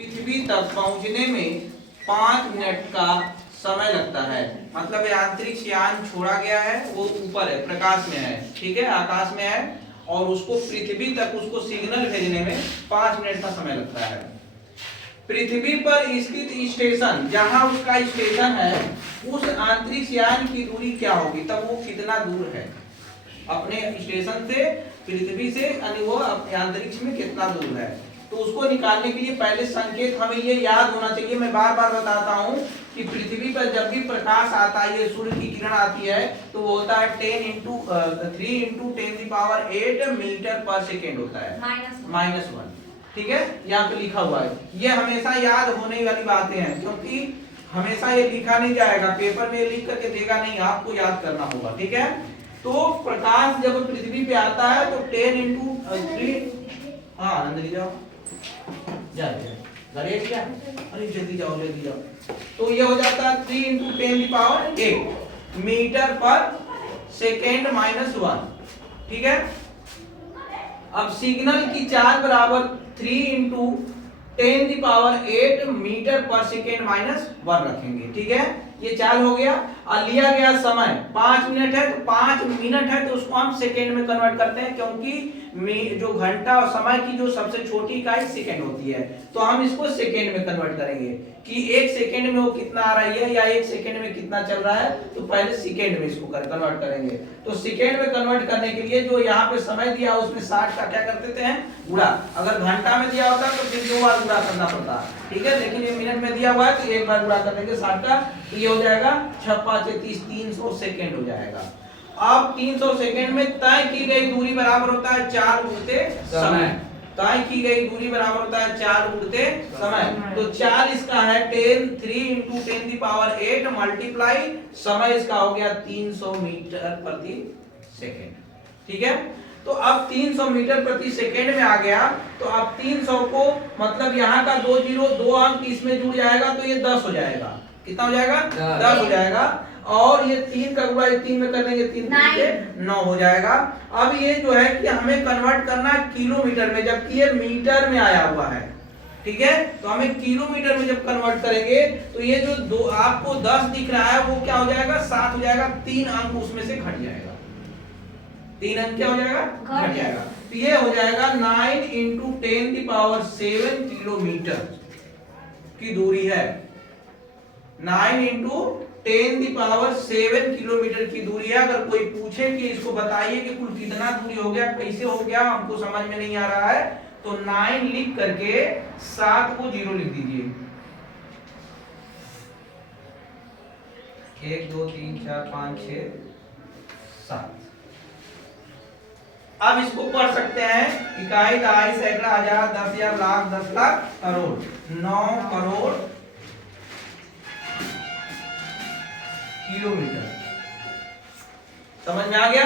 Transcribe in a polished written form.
पृथ्वी तक पहुंचने में 5 मिनट का समय लगता है। मतलब ये अंतरिक्ष यान छोड़ा गया है, वो ऊपर है, प्रकाश में है, ठीक है, आकाश में है, और उसको पृथ्वी तक उसको सिग्नल भेजने में 5 मिनट का समय लगता है। पृथ्वी पर स्थित स्टेशन, जहां उसका स्टेशन है, उस अंतरिक्ष यान की दूरी क्या होगी, तब वो कितना दूर है अपने स्टेशन से, पृथ्वी से, यानी वो अंतरिक्ष में कितना दूर है। तो उसको निकालने के लिए पहले संकेत हमें ये याद होना चाहिए। मैं बार बार बताता हूँ कि पृथ्वी पर जब भी प्रकाश आता है, ये सूर्य की किरण आती है, तो वो होता है 3 × 10⁸ मीटर पर सेकेंड होता है, -1, ठीक है, यहाँ पे लिखा हुआ है। ये हमेशा याद होने वाली बातें हैं, क्योंकि हमेशा ये लिखा नहीं जाएगा, पेपर में लिख करके देगा नहीं, आपको याद करना होगा, ठीक है। तो प्रकाश जब पृथ्वी पे आता है तो 10 × 3, हाँ अंदर जाओ, अरे जल्दी जाओ जल्दी जाओ। तो ये हो जाता है 3 × 10⁸ मीटर पर सेकेंड -1, ठीक है। अब सिग्नल की चाल बराबर 3 × 10⁸ मीटर पर सेकेंड -1 रखेंगे, ठीक है। ये चाल हो गया। और लिया गया समय 5 मिनट है, तो 5 मिनट है तो उसको हम सेकेंड में कन्वर्ट करते हैं, क्योंकि जो घंटा और समय की जो सबसे छोटी इकाई सेकेंड होती है, तो हम इसको सेकेंड में कन्वर्ट करेंगे कि 1 सेकेंड में वो कितना आ रही है या 1 सेकेंड में कितना चल रहा है। तो पहले सेकेंड में इसको कन्वर्ट करेंगे। तो सेकेंड में कन्वर्ट करने के लिए जो यहाँ पे समय दिया उसमें 60 का क्या कर देते हैं, गुणा। अगर घंटा में दिया होता तो फिर 2 बार गुणा करना पड़ता, ठीक है, लेकिन ये मिनट में दिया हुआ है तो 1 बार गुणा कर देंगे 60 का, तो ये हो जाएगा 6 × 5 = 30, 300 सेकेंड हो जाएगा। अब 300 सेकेंड में तय की गई दूरी बराबर होता है 4 उड़ते समय। तय की गई दूरी बराबर होता है 4 उड़ते समय। तो 4 इसका है 3 × 10⁸ मल्टीप्लाई समय इसका हो गया 300 मीटर प्रति सेकेंड, ठीक है। तो अब 300 मीटर प्रति सेकेंड में आ गया, तो अब 300 को मतलब यहाँ का 2 जीरो 2 अंक इसमें जुड़ जाएगा, तो ये 10 हो जाएगा। कितना हो जाएगा, 10 हो जाएगा। और ये 3 का गुणा 3 में कर देंगे, 3 × 9 हो जाएगा। अब ये जो है कि हमें कन्वर्ट करना है किलोमीटर में, जबकि ये मीटर में आया हुआ है, ठीक है। तो हमें किलोमीटर में जब कन्वर्ट करेंगे तो ये जो दो आपको 10 दिख रहा है वो क्या हो जाएगा, 7 हो जाएगा, 3 अंक उसमें से घट जाएगा, 3 अंक क्या हो जाएगा, घट जाएगा। तो ये हो जाएगा 9 × 10⁷ किलोमीटर की दूरी है। 9 × 10⁷ किलोमीटर की दूरी है। अगर कोई पूछे कि इसको बताइए कि कुल कितना दूरी हो गया, कैसे हो गया, हमको समझ में नहीं आ रहा है, तो 9 लिख करके 7 को 0 लिख दीजिए। 1 2 3 4 5 6 7। अब इसको पढ़ सकते हैं, इकाई, दहाई, सैकड़ा, हजार, 10,000, लाख, 10 लाख, करोड़। 9 करोड़ किलोमीटर। समझ में आ गया।